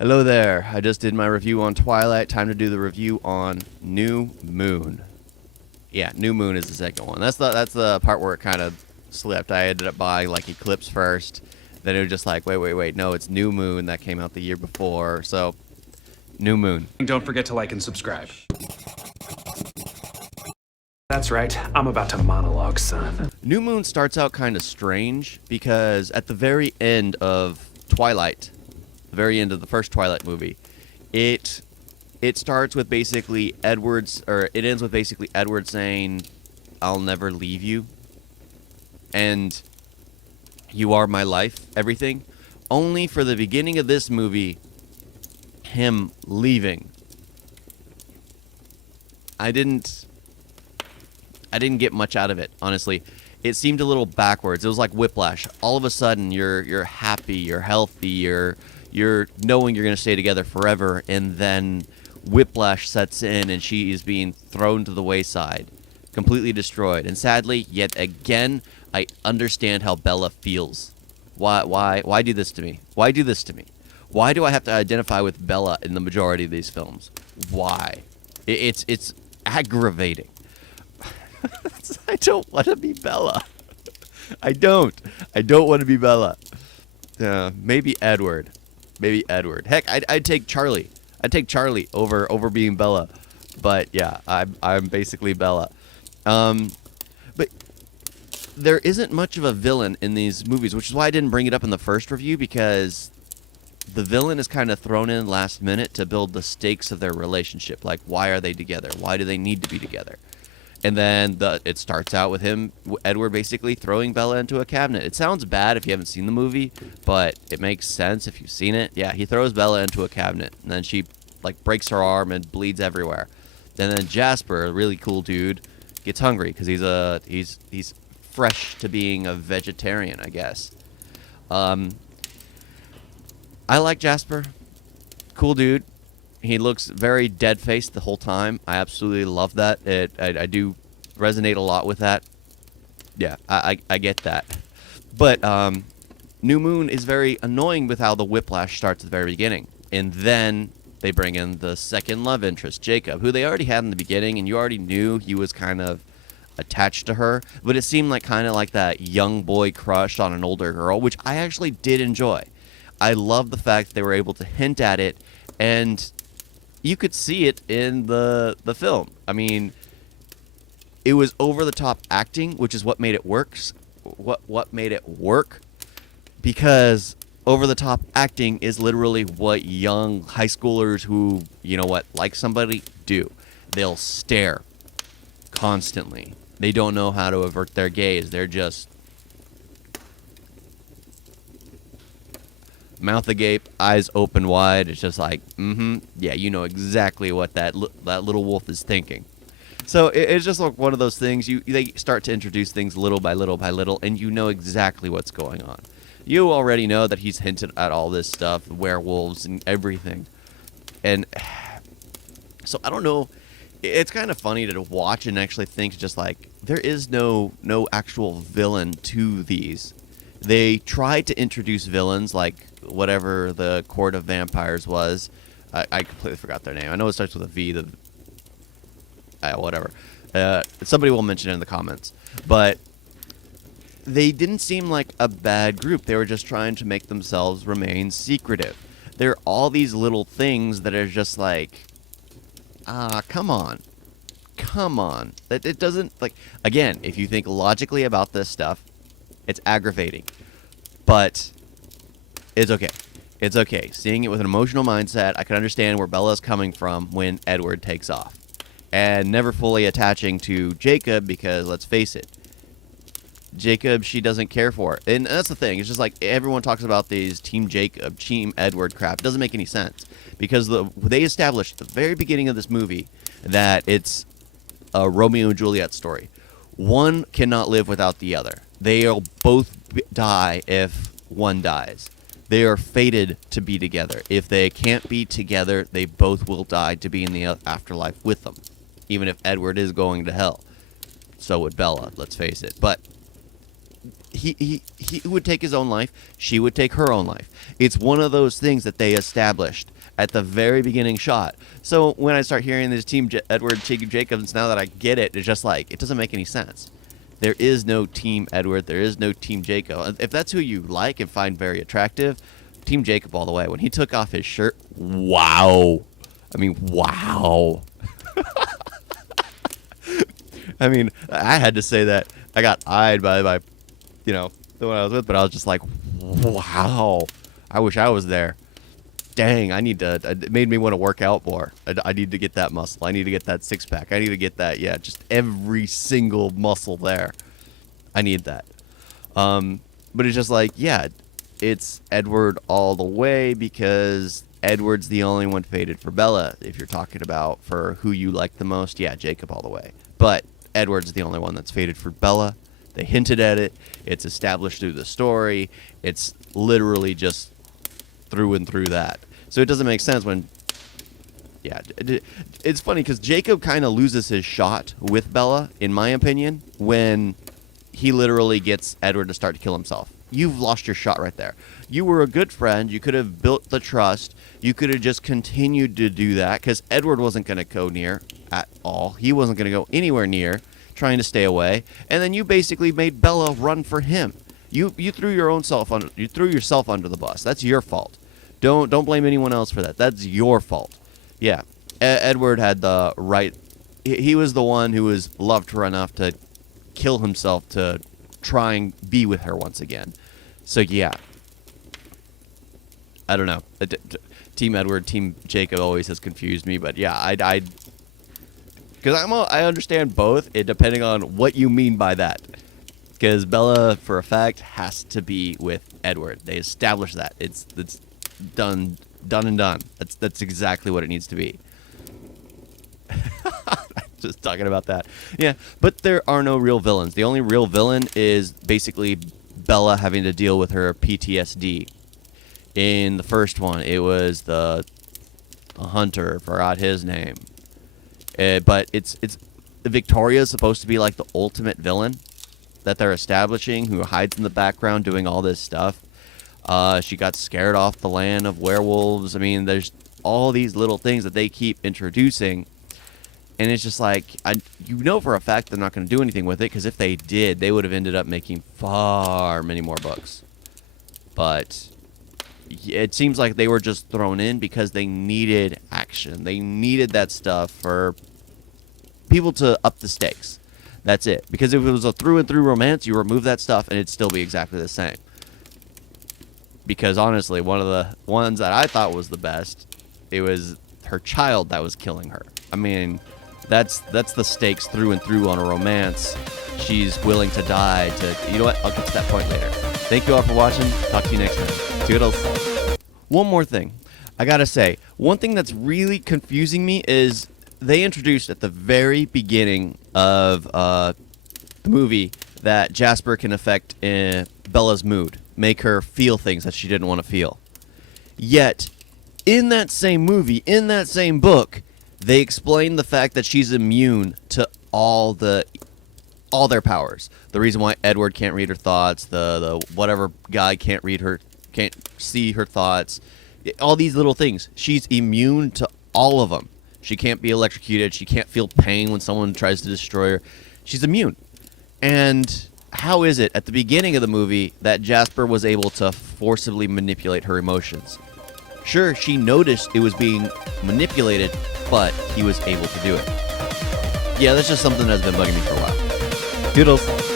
Hello there. I just did my review on Twilight. Time to do the review on New Moon. Yeah, New Moon is the second one. That's the part where it kind of slipped. I ended up buying like Eclipse first. Then it was just like, wait. No, it's New Moon that came out the year before. So, New Moon. Don't forget to like and subscribe. That's right, I'm about to monologue, son. New Moon starts out kind of strange because at the very end of Twilight, the very end of the first Twilight movie, it starts with basically it ends with basically Edward saying, "I'll never leave you," and "You are my life, everything." Only for the beginning of this movie, him leaving. I didn't get much out of it, honestly. It seemed a little backwards. It was like Whiplash. All of a sudden, you're happy, you're healthy, you're knowing you're going to stay together forever, and then Whiplash sets in and she is being thrown to the wayside, completely destroyed. And sadly, yet again, I understand how Bella feels. Why do this to me? Why do this to me? Why do I have to identify with Bella in the majority of these films? Why? It's aggravating. I don't want to be Bella. I don't want to be Bella. Maybe Edward. Heck, I'd take Charlie. I'd take Charlie over being Bella. But yeah, I'm basically Bella. But there isn't much of a villain in these movies, which is why I didn't bring it up in the first review, because the villain is kind of thrown in last minute to build the stakes of their relationship. Like, why are they together? Why do they need to be together? And then it starts out with Edward, basically throwing Bella into a cabinet. It sounds bad if you haven't seen the movie, but it makes sense if you've seen it. Yeah, he throws Bella into a cabinet, and then she like breaks her arm and bleeds everywhere. And then Jasper, a really cool dude, gets hungry because he's fresh to being a vegetarian, I guess. I like Jasper. Cool dude. He looks very dead-faced the whole time. I absolutely love that. I do resonate a lot with that. Yeah, I get that. But New Moon is very annoying with how the Whiplash starts at the very beginning. And then they bring in the second love interest, Jacob, who they already had in the beginning, and you already knew he was kind of attached to her. But it seemed like kind of like that young boy crush on an older girl, which I actually did enjoy. I love the fact that they were able to hint at it, and you could see it in the film. I mean, it was over-the-top acting, which is what made it work. What made it work? Because over-the-top acting is literally what young high schoolers who, like somebody do. They'll stare constantly. They don't know how to avert their gaze. They're just mouth agape, eyes open wide. It's just like, yeah, you know exactly what that little wolf is thinking. So it's just like one of those things. They start to introduce things little by little, and you know exactly what's going on. You already know that he's hinted at all this stuff, werewolves and everything. And so I don't know. It's kind of funny to watch and actually think just like there is no actual villain to these. They tried to introduce villains like whatever the Court of Vampires was. I completely forgot their name. I know it starts with a V. Whatever. Somebody will mention it in the comments. But they didn't seem like a bad group. They were just trying to make themselves remain secretive. There are all these little things that are just like, come on. It doesn't, like, again, if you think logically about this stuff, it's aggravating. But it's okay. It's okay. Seeing it with an emotional mindset, I can understand where Bella's coming from when Edward takes off. And never fully attaching to Jacob because, let's face it, Jacob, she doesn't care for. And that's the thing. It's just like everyone talks about these Team Jacob, Team Edward crap. It doesn't make any sense. Because they established at the very beginning of this movie that it's a Romeo and Juliet story. One cannot live without the other. They'll both die if one dies. They are fated to be together. If they can't be together, they both will die to be in the afterlife with them. Even if Edward is going to hell. So would Bella, let's face it. But he would take his own life. She would take her own life. It's one of those things that they established at the very beginning shot. So when I start hearing this Team Edward, Team Jacobs, now that I get it, it's just like, it doesn't make any sense. There is no Team Edward. There is no Team Jacob. If that's who you like and find very attractive, Team Jacob all the way. When he took off his shirt, wow. I mean, wow. I mean, I had to say that. I got eyed by the one I was with, but I was just like, wow. I wish I was there. Dang, it made me want to work out more. I need to get that muscle. I need to get that six pack. I need to get that, just every single muscle there. I need that. But it's just like, it's Edward all the way, because Edward's the only one fated for Bella. If you're talking about for who you like the most, Jacob all the way. But Edward's the only one that's fated for Bella. They hinted at it. It's established through the story. It's literally just through and through that. So it doesn't make sense when... it's funny because Jacob kind of loses his shot with Bella, in my opinion, when he literally gets Edward to start to kill himself. You've lost your shot right there. You were a good friend. You could have built the trust. You could have just continued to do that, because Edward wasn't going to go near at all. He wasn't going to go anywhere near, trying to stay away. And then you basically made Bella run for him. You threw yourself under the bus. That's your fault. Don't blame anyone else for that. That's your fault. Yeah, Edward had the right. He was the one who loved her enough to kill himself to try and be with her once again. So I don't know. Team Edward, Team Jacob always has confused me, but I because I understand both, depending on what you mean by that. Because Bella, for a fact, has to be with Edward. They established that. It's done and done. That's exactly what it needs to be. Just talking about that. Yeah, but there are no real villains. The only real villain is basically Bella having to deal with her PTSD. In the first one, it was the hunter. Forgot his name. But it's Victoria's supposed to be like the ultimate villain that they're establishing, who hides in the background doing all this stuff. She got scared off the land of werewolves. I mean, there's all these little things that they keep introducing. And it's just like, for a fact they're not going to do anything with it, because if they did, they would have ended up making far many more books. But it seems like they were just thrown in because they needed action. They needed that stuff for people to up the stakes. That's it. Because if it was a through and through romance, you remove that stuff and it'd still be exactly the same. Because honestly, one of the ones that I thought was the best, it was her child that was killing her. I mean, that's the stakes through and through on a romance. She's willing to die to... You know what? I'll get to that point later. Thank you all for watching. Talk to you next time. Toodles. One more thing. I gotta say, one thing that's really confusing me is they introduced at the very beginning of the movie that Jasper can affect Bella's mood. Make her feel things that she didn't want to feel. Yet, in that same movie, in that same book, they explain the fact that she's immune to all their powers. The reason why Edward can't read her thoughts, the whatever guy can't see her thoughts, all these little things. She's immune to all of them. She can't be electrocuted. She can't feel pain when someone tries to destroy her. She's immune. And how is it at the beginning of the movie that Jasper was able to forcibly manipulate her emotions? Sure, she noticed it was being manipulated, but he was able to do it. Yeah, that's just something that's been bugging me for a while. Doodles.